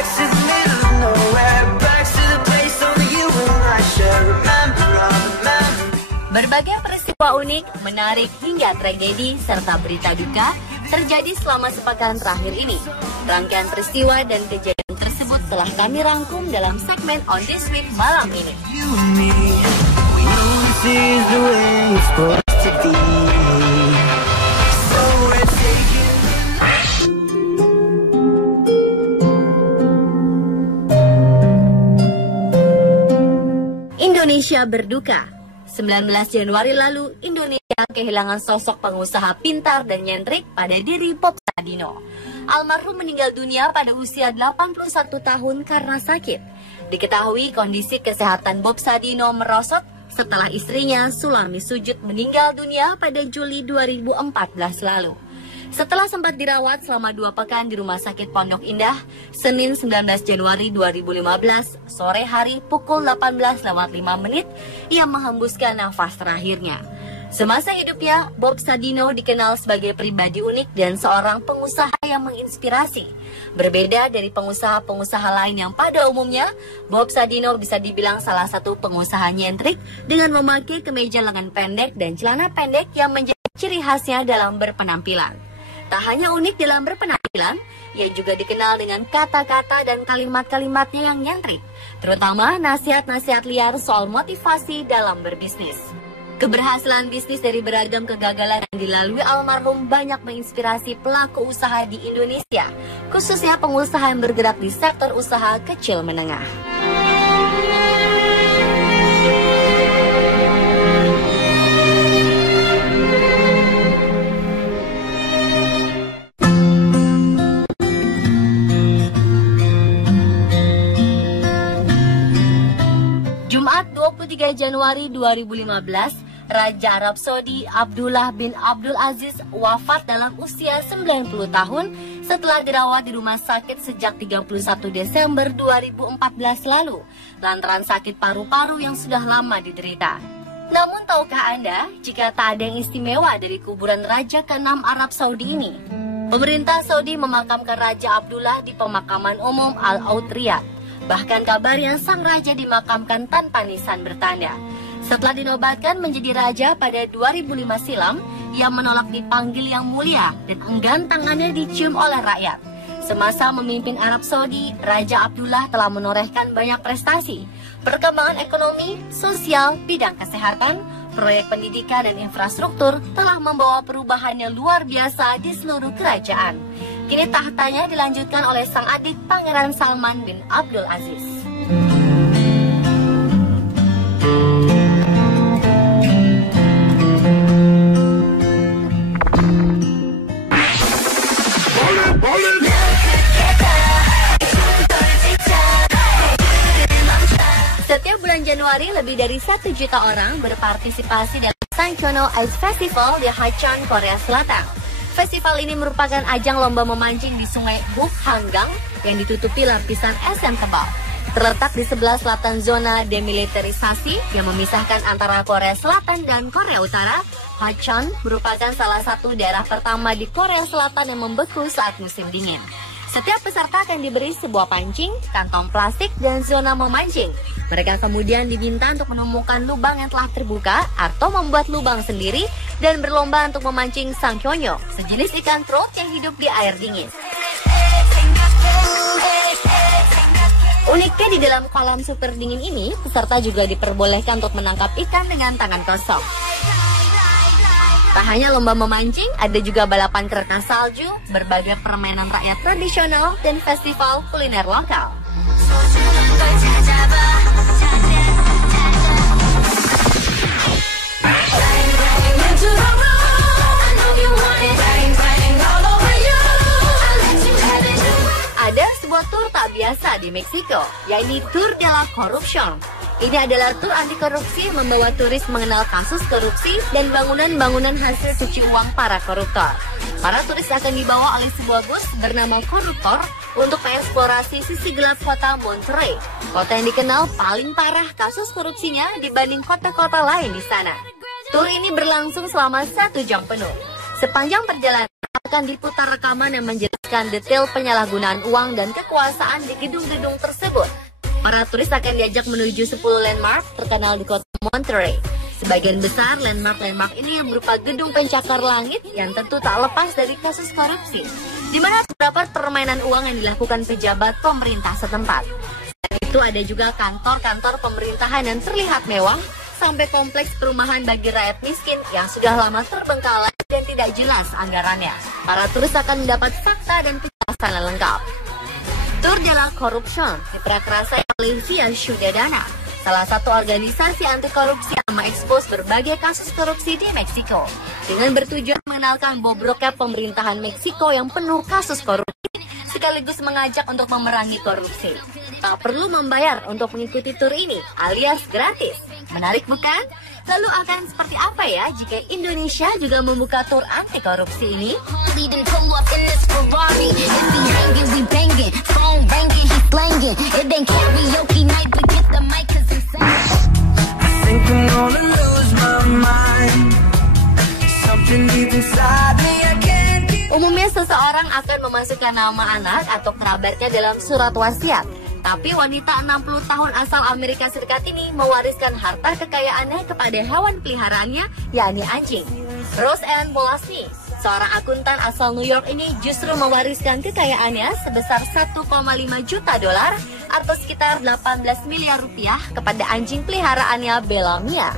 back to the middle of nowhere, back to the place only you and I share. Remember all the memories. Berbagai peristiwa unik, menarik hingga tragedi serta berita duka terjadi selama sepekan terakhir ini. Rangkaian peristiwa dan kejadian tersebut telah kami rangkum dalam segmen On This Week malam ini. You and me, we know this is the way it's supposed to be. So we're taking Indonesia berduka. 19 Januari lalu, Indonesia kehilangan sosok pengusaha pintar dan nyentrik pada diri Bob Sadino. Almarhum meninggal dunia pada usia 81 tahun karena sakit. Diketahui kondisi kesehatan Bob Sadino merosot setelah istrinya Sulami Sujud meninggal dunia pada Juli 2014 lalu. Setelah sempat dirawat selama 2 pekan di Rumah Sakit Pondok Indah, Senin 19 Januari 2015, sore hari pukul 18.05, ia menghembuskan nafas terakhirnya. Semasa hidupnya, Bob Sadino dikenal sebagai pribadi unik dan seorang pengusaha yang menginspirasi. Berbeda dari pengusaha-pengusaha lain yang pada umumnya, Bob Sadino bisa dibilang salah satu pengusaha nyentrik dengan memakai kemeja lengan pendek dan celana pendek yang menjadi ciri khasnya dalam berpenampilan. Tak hanya unik dalam berpenampilan, ia juga dikenal dengan kata-kata dan kalimat-kalimatnya yang nyentrik, terutama nasihat-nasihat liar soal motivasi dalam berbisnis. Keberhasilan bisnis dari beragam kegagalan yang dilalui almarhum banyak menginspirasi pelaku usaha di Indonesia, khususnya pengusaha yang bergerak di sektor usaha kecil menengah. Jumat 23 Januari 2015, Raja Arab Saudi Abdullah bin Abdul Aziz wafat dalam usia 90 tahun setelah dirawat di rumah sakit sejak 31 Desember 2014 lalu lantaran sakit paru-paru yang sudah lama diderita. Namun tahukah Anda jika tak ada yang istimewa dari kuburan Raja ke-6 Arab Saudi ini? Pemerintah Saudi memakamkan Raja Abdullah di pemakaman umum Al-Aud Riyadh. Bahkan kabarnya sang raja dimakamkan tanpa nisan bertanda. Setelah dinobatkan menjadi raja pada 2005 silam, ia menolak dipanggil yang mulia dan enggan tangannya dicium oleh rakyat. Semasa memimpin Arab Saudi, Raja Abdullah telah menorehkan banyak prestasi, perkembangan ekonomi, sosial, bidang kesehatan, proyek pendidikan dan infrastruktur telah membawa perubahan yang luar biasa di seluruh kerajaan. Kini tahtanya dilanjutkan oleh sang adik Pangeran Salman bin Abdul Aziz. Setiap bulan Januari, lebih dari 1 juta orang berpartisipasi dalam Sanchono Ice Festival di Hacheon, Korea Selatan. Festival ini merupakan ajang lomba memancing di sungai Gukhangang yang ditutupi lapisan es yang tebal. Terletak di sebelah selatan zona demilitarisasi yang memisahkan antara Korea Selatan dan Korea Utara, Hacheon merupakan salah satu daerah pertama di Korea Selatan yang membeku saat musim dingin. Setiap peserta akan diberi sebuah pancing, kantong plastik, dan zona memancing. Mereka kemudian diminta untuk menemukan lubang yang telah terbuka atau membuat lubang sendiri dan berlomba untuk memancing sangkyonyo, sejenis ikan trout yang hidup di air dingin. Uniknya di dalam kolam super dingin ini, peserta juga diperbolehkan untuk menangkap ikan dengan tangan kosong. Tak hanya lomba memancing, ada juga balapan kereta salju, berbagai permainan rakyat tradisional, dan festival kuliner lokal. Ada sebuah tur tak biasa di Meksiko, yaitu Tour de la Corruption. Ini adalah tur anti korupsi membawa turis mengenal kasus korupsi dan bangunan-bangunan hasil cuci uang para koruptor. Para turis akan dibawa oleh sebuah bus bernama Koruptor untuk mengeksplorasi sisi gelap kota Monterrey, kota yang dikenal paling parah kasus korupsinya dibanding kota-kota lain di sana. Tur ini berlangsung selama 1 jam penuh. Sepanjang perjalanan, akan diputar rekaman yang menjelaskan detail penyalahgunaan uang dan kekuasaan di gedung-gedung tersebut. Para turis akan diajak menuju 10 landmark terkenal di kota Monterey. Sebagian besar landmark ini berupa gedung pencakar langit yang tentu tak lepas dari kasus korupsi, di mana terdapat permainan uang yang dilakukan pejabat pemerintah setempat. Selain itu ada juga kantor-kantor pemerintahan yang terlihat mewah, sampai kompleks perumahan bagi rakyat miskin yang sudah lama terbengkalai dan tidak jelas anggarannya. Para turis akan mendapat fakta dan penjelasan yang lengkap. Tour de la Corruption diprakarsai oleh Via Ciudadana, salah satu organisasi anti korupsi yang mengekspos berbagai kasus korupsi di Meksiko, dengan bertujuan mengenalkan bobroknya pemerintahan Meksiko yang penuh kasus korupsi, sekaligus mengajak untuk memerangi korupsi. Tak perlu membayar untuk mengikuti tur ini, alias gratis. Menarik bukan? Lalu akan seperti apa ya jika Indonesia juga membuka tur anti korupsi ini? Umumnya seseorang akan memasukkan nama anak atau kerabatnya dalam surat wasiat. Tapi wanita 60 tahun asal Amerika Serikat ini mewariskan harta kekayaannya kepada hewan peliharaannya, yakni anjing. Rose Ann Bolasny, seorang akuntan asal New York ini justru mewariskan kekayaannya sebesar 1,5 juta dolar atau sekitar 18 miliar rupiah kepada anjing peliharaannya Bella Mia.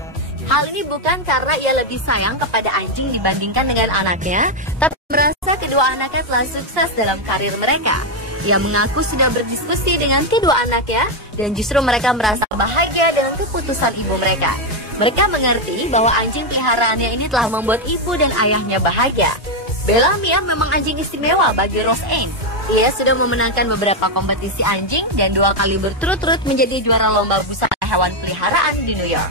Hal ini bukan karena ia lebih sayang kepada anjing dibandingkan dengan anaknya, tapi merasa kedua anaknya telah sukses dalam karir mereka. Ia mengaku sudah berdiskusi dengan kedua anaknya dan justru mereka merasa bahagia dengan keputusan ibu mereka. Mereka mengerti bahwa anjing peliharaannya ini telah membuat ibu dan ayahnya bahagia. Bella Mia memang anjing istimewa bagi Rose Ann. Ia sudah memenangkan beberapa kompetisi anjing dan 2 kali berturut-turut menjadi juara lomba busana hewan peliharaan di New York.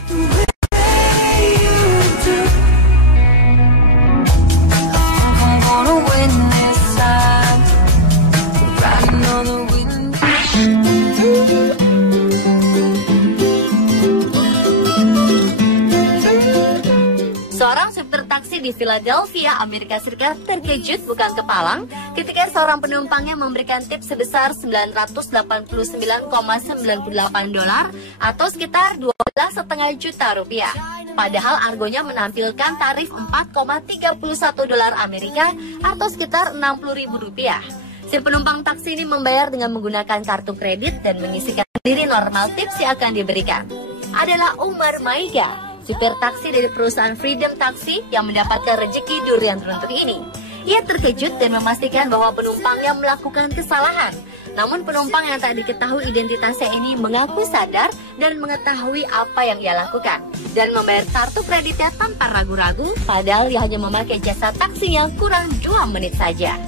Seorang supir taksi di Philadelphia, Amerika Serikat terkejut bukan kepalang ketika seorang penumpangnya memberikan tip sebesar $989,98 atau sekitar 12,5 juta rupiah. Padahal argonya menampilkan tarif $4,31 Amerika atau sekitar 60.000 rupiah. Si penumpang taksi ini membayar dengan menggunakan kartu kredit dan mengisikan diri normal tips yang akan diberikan. Adalah Umar Maiga, supir taksi dari perusahaan Freedom Taxi yang mendapatkan rezeki durian runtuh ini. Ia terkejut dan memastikan bahwa penumpangnya melakukan kesalahan. Namun penumpang yang tak diketahui identitasnya ini mengaku sadar dan mengetahui apa yang ia lakukan dan membayar kartu kreditnya tanpa ragu-ragu, padahal ia hanya memakai jasa taksinya kurang 2 menit saja.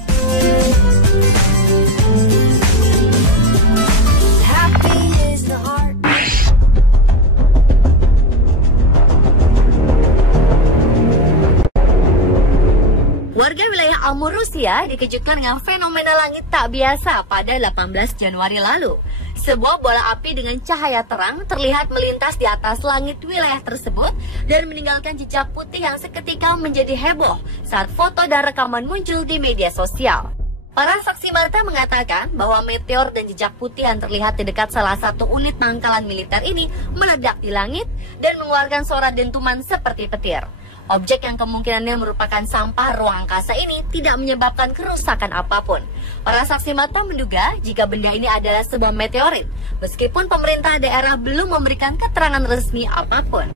Warga wilayah Amur, Rusia dikejutkan dengan fenomena langit tak biasa pada 18 Januari lalu. Sebuah bola api dengan cahaya terang terlihat melintas di atas langit wilayah tersebut dan meninggalkan jejak putih yang seketika menjadi heboh saat foto dan rekaman muncul di media sosial. Para saksi mata mengatakan bahwa meteor dan jejak putih yang terlihat di dekat salah satu unit pangkalan militer ini meledak di langit dan mengeluarkan suara dentuman seperti petir. Objek yang kemungkinannya merupakan sampah ruang angkasa ini tidak menyebabkan kerusakan apapun. Para saksi mata menduga jika benda ini adalah sebuah meteorit, meskipun pemerintah daerah belum memberikan keterangan resmi apapun.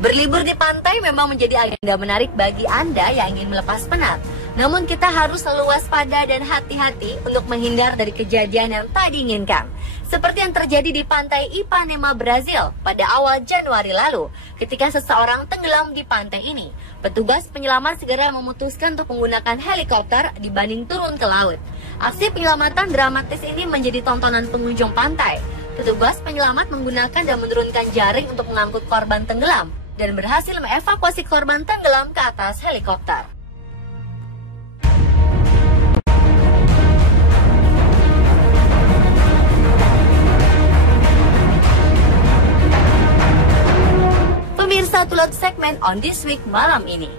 Berlibur di pantai memang menjadi agenda menarik bagi Anda yang ingin melepas penat. Namun kita harus selalu waspada dan hati-hati untuk menghindar dari kejadian yang tak diinginkan. Seperti yang terjadi di pantai Ipanema, Brazil pada awal Januari lalu ketika seseorang tenggelam di pantai ini. Petugas penyelamat segera memutuskan untuk menggunakan helikopter dibanding turun ke laut. Aksi penyelamatan dramatis ini menjadi tontonan pengunjung pantai. Petugas penyelamat menggunakan dan menurunkan jaring untuk mengangkut korban tenggelam dan berhasil mengevakuasi korban tenggelam ke atas helikopter. satu lagu segmen On This Week malam ini.